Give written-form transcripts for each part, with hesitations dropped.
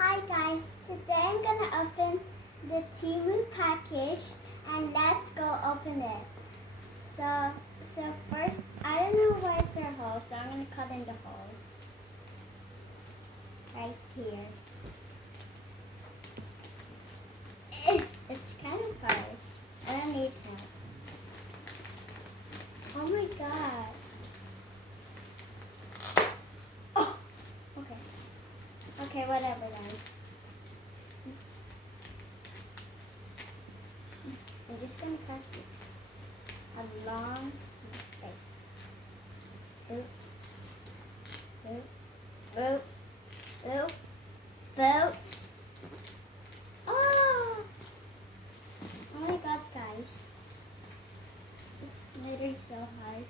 Hi guys, today I'm gonna open the temu package and let's go open it. So first, I don't know where's their hole, so I'm gonna cut in the hole. Right here. It's kind of hard. I don't need help. Oh my god. Oh! Okay. Okay, whatever then. I'm just gonna cut a long space. Boop. Boop. Boop. Boop. Boop. Oh! Oh my god, guys. It's literally so hard.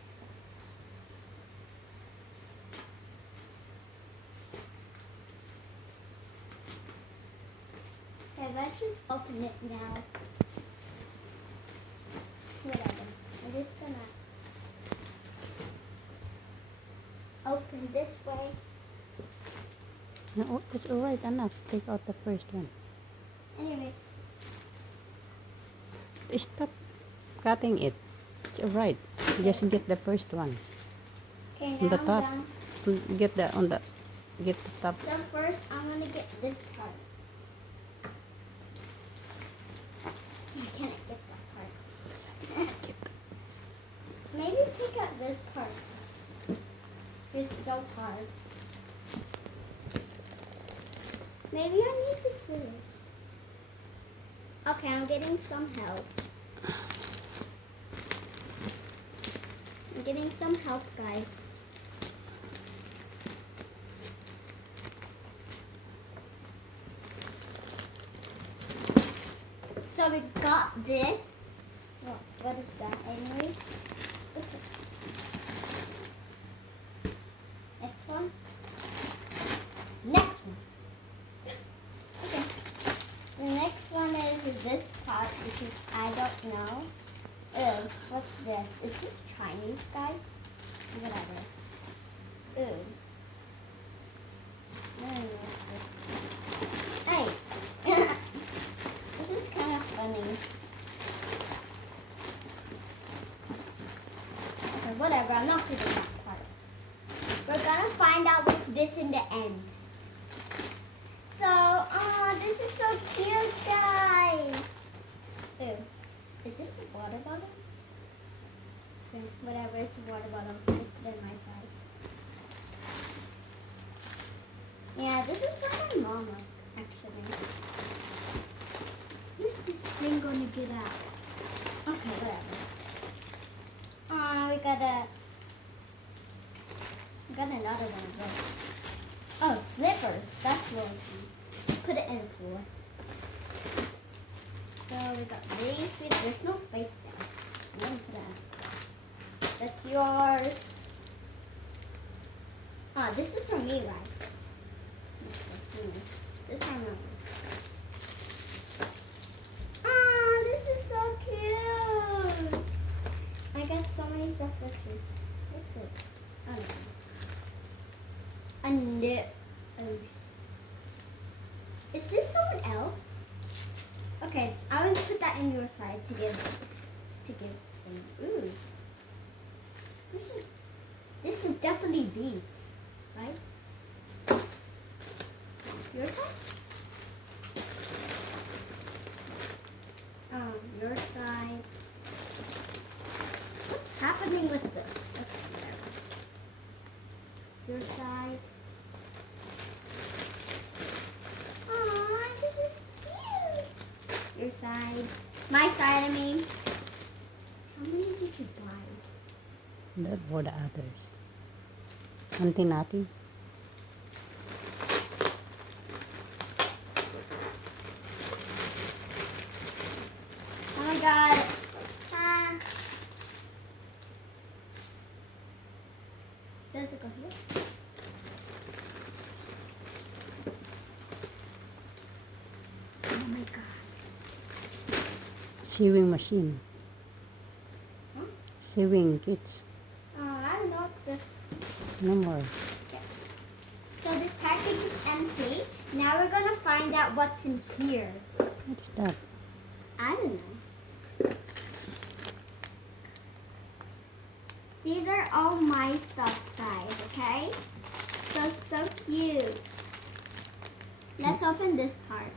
Okay, let's just open it now. Whatever. I'm just gonna open this way. No, it's alright, enough. Take out the first one. Anyways, Stop cutting it. It's alright. Just get the first one. okay, now On the I'm top. done. Get the top. So first, I'm gonna get this part. I cannot get that part. Maybe take out this part first. It's so hard. Maybe I need the scissors. Okay, I'm getting some help. I'm getting some help, guys. So we got this. Oh, what is that anyways? Okay. Next one. Next one. Okay. The next one is this part because I don't know. Ew, what's this? Is this Chinese, guys? Whatever. Ew. I don't know what's this. Hey! This is kind of funny. Okay, whatever. I'm not doing that part. We're gonna find out what's this in the end. So, this is so cute, guys. Ew. Is this a water bottle? Okay, whatever. It's a water bottle. Just put it on my side. Yeah, this is for my mama, actually. Where's this thing gonna get out? Okay, whatever. We got another one of those. Oh, slippers. That's what we put it in the floor. So we got these. There's no space there. I'm gonna put that. That's yours. Oh, this is for me, right? This time over. This is so cute. I got so many stuff. What's this? What's this? I don't know. A knit. Is this someone else? Okay, I will put that in your side to give some. Ooh. This is definitely beads, right? Your side? Your side. What's happening with this? Okay, whatever. Your side. Aw, this is cute. Your side. My side, I mean. How many did you buy? That for the others. Auntie Natty. Oh my god. Does it go here? Oh my god. Sewing machine. Huh? Sewing kits. I don't know what's this. No more. So this package is empty Now we're gonna find out what's in here. What is that? I don't know. These are all my stuffs, guys, okay? So it's so cute. Let's open this part.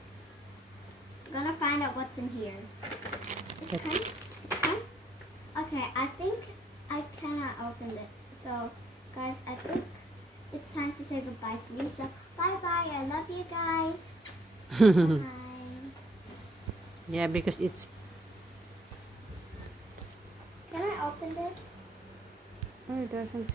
We're gonna find out what's in here. Okay, I think I cannot open it. So, guys, I think it's time to say goodbye to me. So, bye-bye. I love you guys. Bye. Yeah, because it's Can I open this? oh, it doesn't